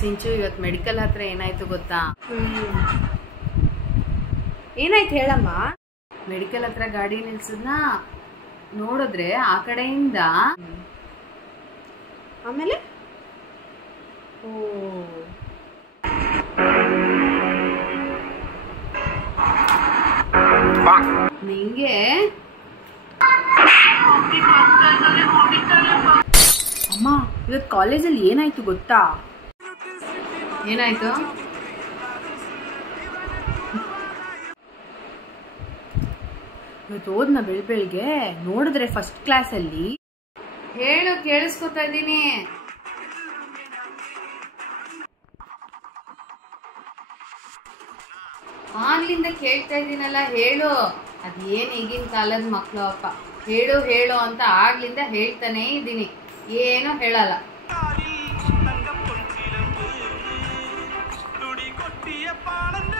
ಸಿಂಚು ಇವತ್ತು ಮೆಡಿಕಲ್ ಹತ್ರ ಏನಾಯ್ತು ಗೊತ್ತಾ? ಏನಾಯ್ತು ಹೇಳಮ್ಮ. ಮೆಡಿಕಲ್ ಹತ್ರ ಗಾಡಿ ನಿಲ್ಸದ್ನ ನೋಡಿದ್ರೆ ಆ ಕಡೆಯಿಂದ ಆಮೇಲೆ ನಿಂಗೆ ಅಮ್ಮ ಇವತ್ತು ಕಾಲೇಜಲ್ಲಿ ಏನಾಯ್ತು ಗೊತ್ತಾ? ಏನಾಯ್ತು? ಇವತ್ತು ಓದ್ನ ಬೆಳ್ಬೆಳ್ಗೆ ನೋಡಿದ್ರೆ ಫಸ್ಟ್ ಕ್ಲಾಸ್ ಅಲ್ಲಿ. ಹೇಳು, ಕೇಳಿಸ್ಕೊತಾ ಇದ್ದೀನಿ. ಆಗ್ಲಿಂದ ಕೇಳ್ತಾ ಇದ್ದೀನಲ್ಲ, ಹೇಳು. ಅದೇನ್ ಈಗಿನ ಕಾಲದ ಮಕ್ಳು ಅಪ್ಪ, ಹೇಳು ಹೇಳು ಅಂತ ಆಗ್ಲಿಂದ ಹೇಳ್ತಾನೆ ಇದ್ದೀನಿ, ಏನು ಹೇಳಲ್ಲ. துடி கொட்டிய பாலந்த